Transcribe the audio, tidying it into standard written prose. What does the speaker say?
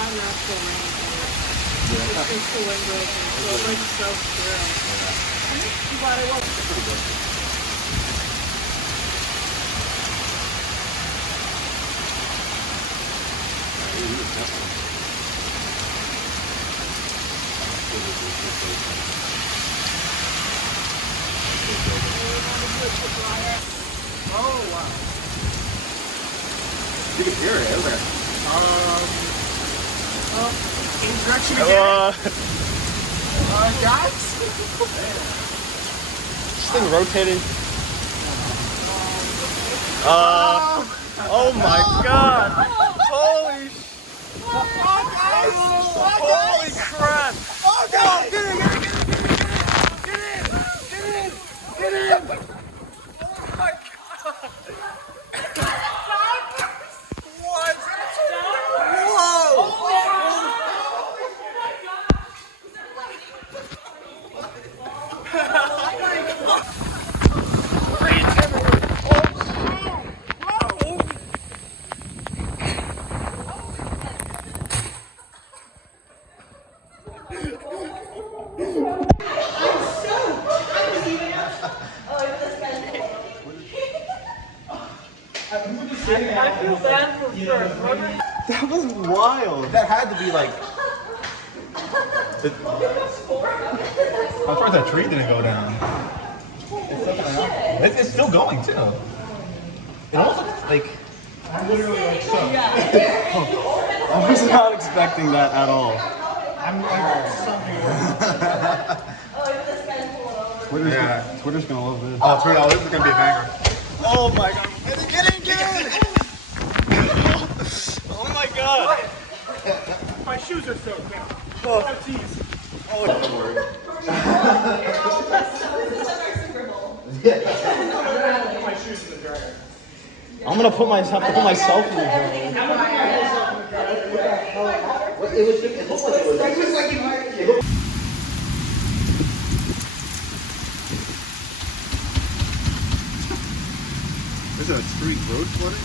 not pouring. It's just the wind broken. So it like soaks through. You bought it well. Pretty good. Oh wow. You can hear it everywhere. In direction again. Guys? This thing rotating. Oh my god! Holy holy crap! Oh god! Get in! Get in! Oh my god! What? I feel bad for sure. That was wild. That had to be like. I'm surprised that tree didn't go down. It's still coming up. It's still going too. It almost looks like. I'm literally like so. I was not expecting that at all. I'm like something. Twitter's gonna love this. Oh, Twitter, this is gonna be a banger. Oh my god. Get in! Oh my god. My shoes are soaked now. Oh. Geez. Oh, don't worry. My shoes in the dryer. I'm gonna have to put myself in the dryer. Is it a street road flooding?